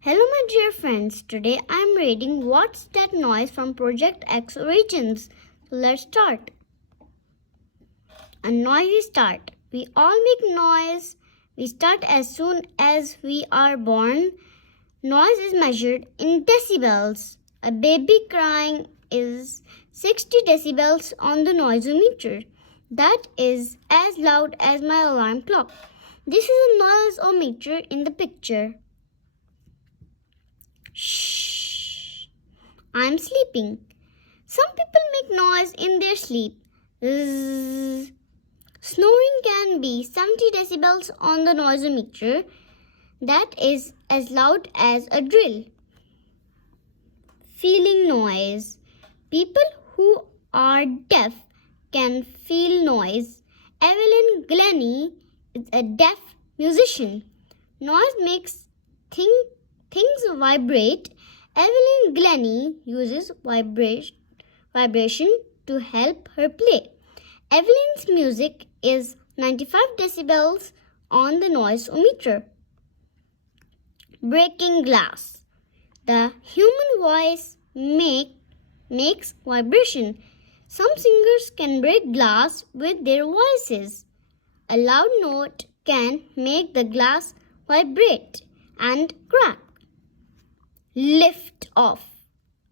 Hello my dear friends, today I am reading What's That Noise from Project X Origins. Let's start. A noisy start. We all make noise. We start as soon as we are born. Noise is measured in decibels. A baby crying is 60 decibels on the noisometer. That is as loud as my alarm clock. This is a noisometer in the picture. Shhh. I'm sleeping. Some people make noise in their sleep. Zzz. Snoring can be 70 decibels on the noisometer. That is as loud as a drill. Feeling noise. People who are deaf can feel noise. Evelyn Glennie is a deaf musician. Noise makes things vibrate. Evelyn Glennie uses vibration to help her play. Evelyn's music is 95 decibels on the noisometer. Breaking glass. The human voice makes vibration. Some singers can break glass with their voices. A loud note can make the glass vibrate and crack. Lift off.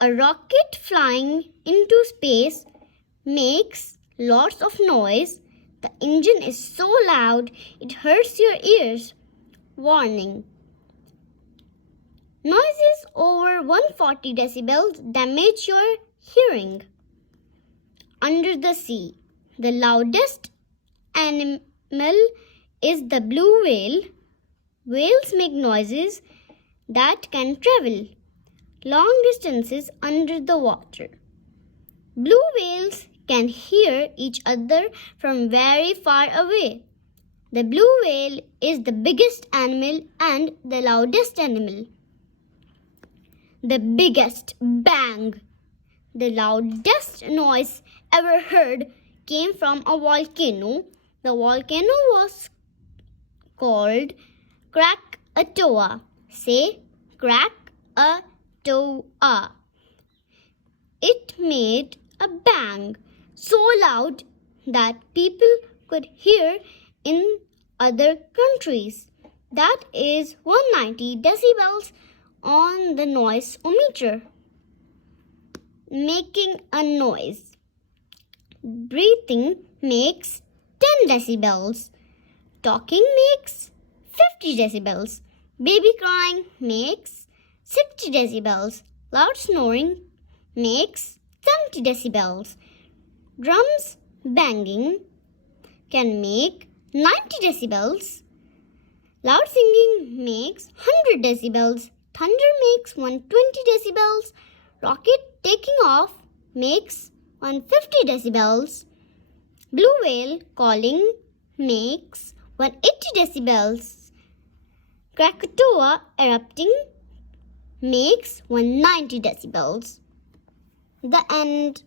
A rocket flying into space makes lots of noise. The engine is so loud it hurts your ears. Warning. Noises over 140 decibels damage your hearing. Under the sea. The loudest animal is the blue whale. Whales make noises that can travel long distances under the water. Blue whales can hear each other from very far away. The blue whale is the biggest animal and the loudest animal. The biggest bang. The loudest noise ever heard came from a volcano. The volcano was called Krakatoa. Say Krakatoa. It made a bang so loud that people could hear in other countries. That is 190 decibels on the noisometer. Making a noise. Breathing makes 10 decibels. Talking makes 50 decibels. Baby crying makes 60 decibels. Loud snoring makes 70 decibels. Drums banging can make 90 decibels. Loud singing makes 100 decibels. Thunder makes 120 decibels. Rocket taking off makes 150 decibels. Blue whale calling makes 180 decibels. Krakatoa erupting makes 190 decibels. The end.